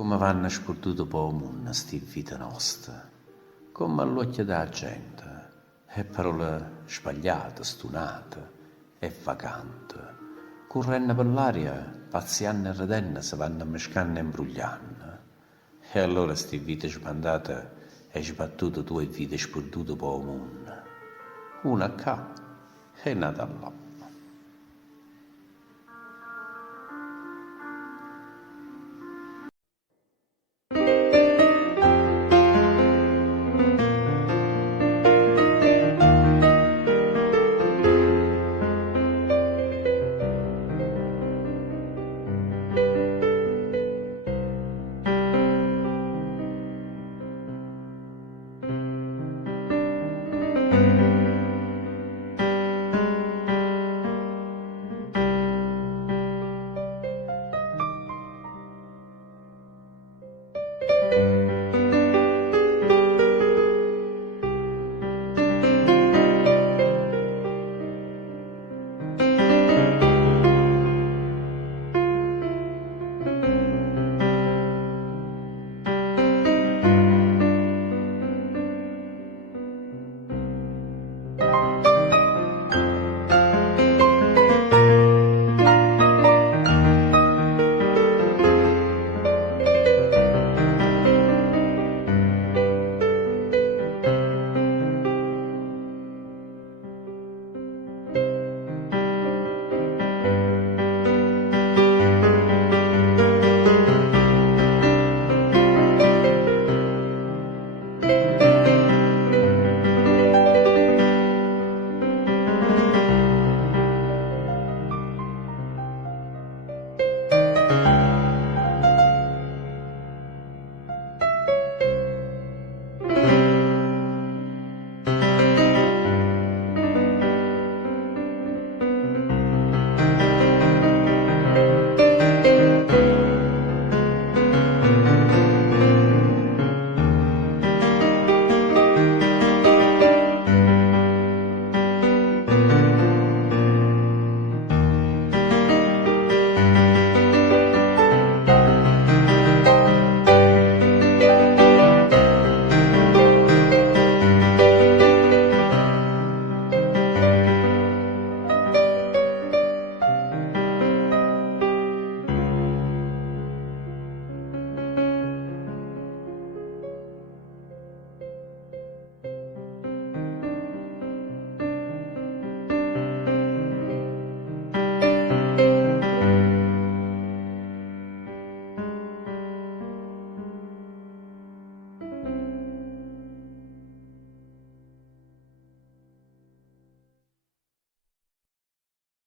Come vanno sperduto po' il mondo, sti vita nostra, come all'occhio della gente, e parole sbagliate, stunate e vacanti, correndo per l'aria, pazziando e ridendo, si vanno mescando e imbrugliando. E allora sti vite spandate e sbattute tue vite sperdute po' il mondo, una qua e una da là.